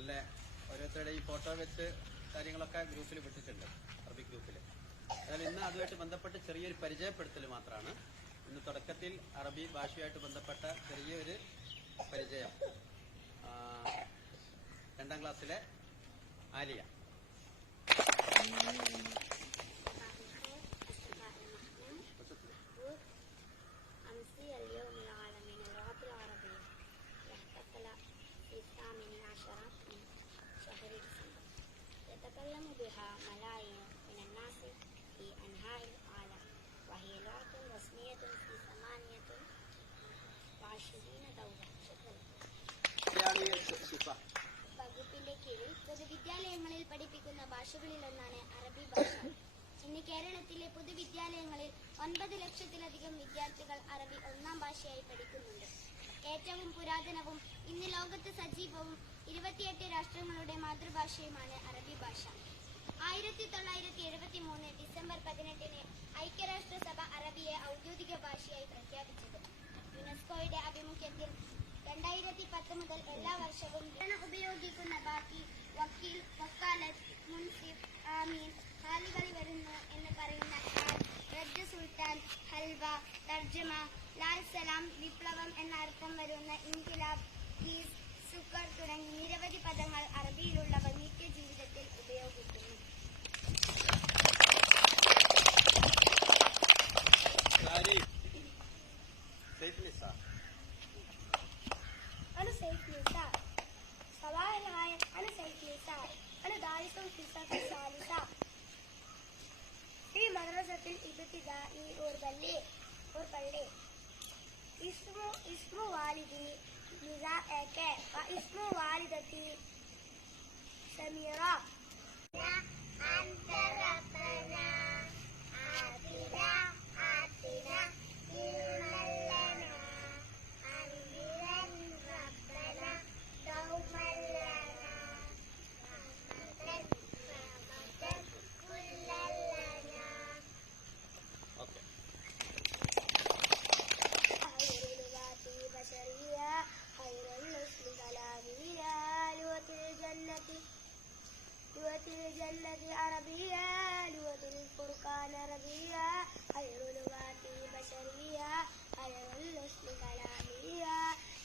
നല്ല ഓരോരുത്തരുടെ ഈ ഫോട്ടോ വെച്ച് കാര്യങ്ങളൊക്കെ ഗ്രൂപ്പിൽ വിട്ടിട്ടുണ്ട്, അറബി ഗ്രൂപ്പിൽ. എന്നാൽ ഇന്ന് അതുമായിട്ട് ബന്ധപ്പെട്ട് ചെറിയൊരു പരിചയപ്പെടുത്തൽ മാത്രമാണ്. ഇന്ന് തുടക്കത്തിൽ അറബി ഭാഷയുമായിട്ട് ബന്ധപ്പെട്ട ചെറിയൊരു പരിചയം. 2ാം ക്ലാസ്സിലെ ആലിയ. يتكلم بها ملايين من الناس في أنحاء العالم وهي لغة رسمية في 28 دولة. വകുപ്പിന്റെ കീഴിൽ പൊതുവിദ്യാലയങ്ങളിൽ പഠിപ്പിക്കുന്ന ഭാഷകളിലൊന്നാണ് അറബി ഭാഷ. ഇന്ന് കേരളത്തിലെ പൊതുവിദ്യാലയങ്ങളിൽ 9 ലക്ഷത്തിലധികം വിദ്യാർത്ഥികൾ അറബി 1ാം ഭാഷയായി പഠിക്കുന്നുണ്ട്. ഏറ്റവും പുരാതനവും ഇന്ന് ലോകത്ത് സജീവവും 28 രാഷ്ട്രങ്ങളുടെ മാതൃഭാഷയുമാണ് അറബി ഭാഷ. 1973 ഡിസംബർ 18 ഐക്യരാഷ്ട്രസഭ അറബിയെ ഔദ്യോഗിക ഭാഷയായി പ്രഖ്യാപിച്ചത്. യുനെസ്കോയുടെ ആഭിമുഖ്യത്തിൽ 2010 മുതൽ എല്ലാ വർഷവും ഉപയോഗിക്കുന്ന ബാക്കി, വക്കീൽ, വക്കാലത്ത്, മുൻസിഫ്, ആമീൻ, ഹാലികളിൽ വരുന്നു എന്ന് പറയുന്ന റദ്ദ്, സുൽത്താൻ, ഹൽവ, തർജമ, ലാൽ സലാം, വിപ്ലവം എന്ന അർത്ഥം വരുന്ന ഇൻകിലാബ്, കീസ്, സുക്കർ തുടങ്ങി നിരവധി പദങ്ങൾ അറബിയിലുള്ളവർ നിത്യജീവിതത്തിൽ ഉപയോഗിക്കുന്നു. أنا سيف نساء. صباح الخير، أنا سيف نساء. أنا دارس في الصف الثالث في مدرسة الابتدائي أوربلي. اسم والدي نزار أكي واسم والدتي سميرة. أنت ربنا آتنا علما لنا أنزلا ربنا دوما لنا رحمة كل لنا. خير لغات بشرية، خير النسل كلامية، لغة الجنة عربية، لغة الفرقان عربية، خير لغات بشرية، خير النسل كلامية،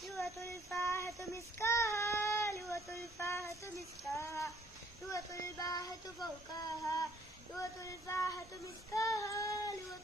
لغة الفاحة مسكاها، لغة الفاحة مسكاها، لغة الباحة فوقها، لغة الفاحة مسكاها، لغة